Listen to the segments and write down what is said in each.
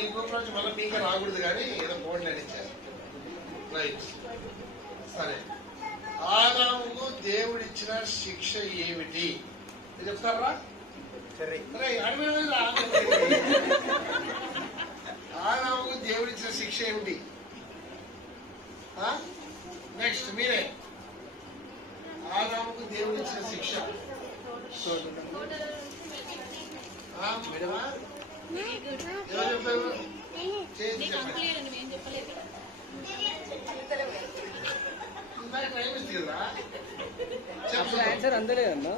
మీ group నుంచి మళ్ళీ మీకే రాకూడదు కానీ ఏదో బోర్డు నడిచారు. రైట్, సరే. ఆదాముకు దేవుడిచ్చిన శిక్ష ఏమిటి చెప్తారా? ఆదాముకు దేవుడిచ్చిన శిక్ష ఏమిటి? నెక్స్ట్ మీరే. ఆదాముకు దేవుడిచ్చిన శిక్ష ఎవరు చెప్తారు? చేసి టైం ఇస్తుంది కదా. ఆన్సర్ అందలేదన్నా.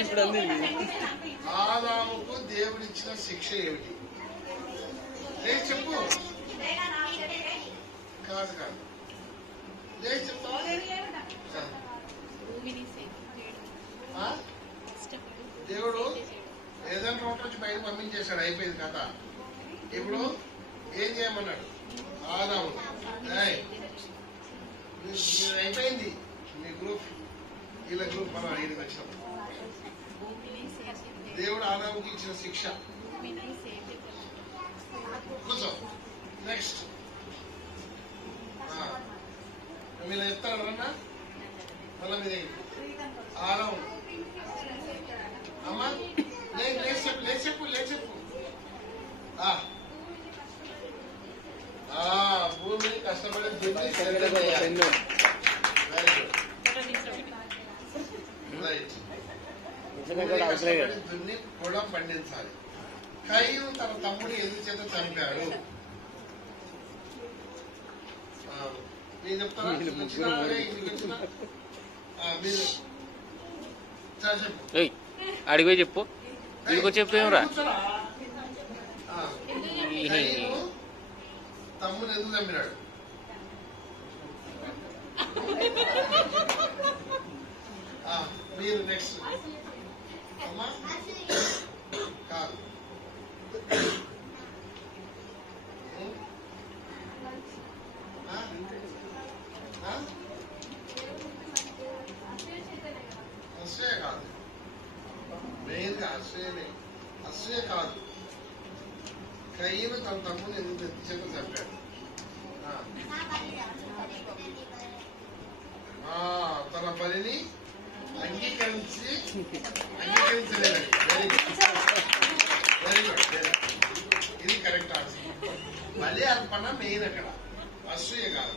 ఇప్పుడు అందింది. ఆదాముకు దేవుడిచ్చిన శిక్ష ఏమిటి? చెప్పు. కాదు కాదు, చెప్తావా? దేవుడు ఏదైనా నోట్ నుంచి బయట పంపించేశాడు, అయిపోయింది కథ. ఇప్పుడు ఏం చేయమన్నాడు? ఆదాము అయిపోయింది. మీ గ్రూప్ వీళ్ళ గ్రూప్ మనం ఐదుకి వచ్చినాం. దేవుడు ఆదాముకి ఇచ్చిన శిక్ష. కూర్చో. నెక్స్ట్ మీరు చెప్తారు ఎవరన్నా? మళ్ళీ మీద ఆదాము అమ్మా చెప్పు. భూమిని కష్టపడి దున్ని వెరీ గుడ్. రైట్. దున్ని కూడా పండించాలి. కయ్యను తన తమ్ముడు ఎందుకు చేత చంపాడు? మీరు చెప్తారా? మీరు చెప్పు. అడిగి చెప్పు. ఇదిగో చెప్పేమరా? తమ్ముడు ఎందుకు చంపినాడు? మీరు నెక్స్ట్ అమ్మా. కాదు, అసూయ కాదు. మెయిన్ గా అసూయ కాదు. కయ్యను తన తమ్ముడిని ఎందుకు తెచ్చేత చంపాడు? తన పనిని అంగీకరించలేదండి. Very good. ఇది కరెక్ట్ ఆన్సర్. బలి అర్పణ మెయిన్ అక్కడ, అసూయ కాదు.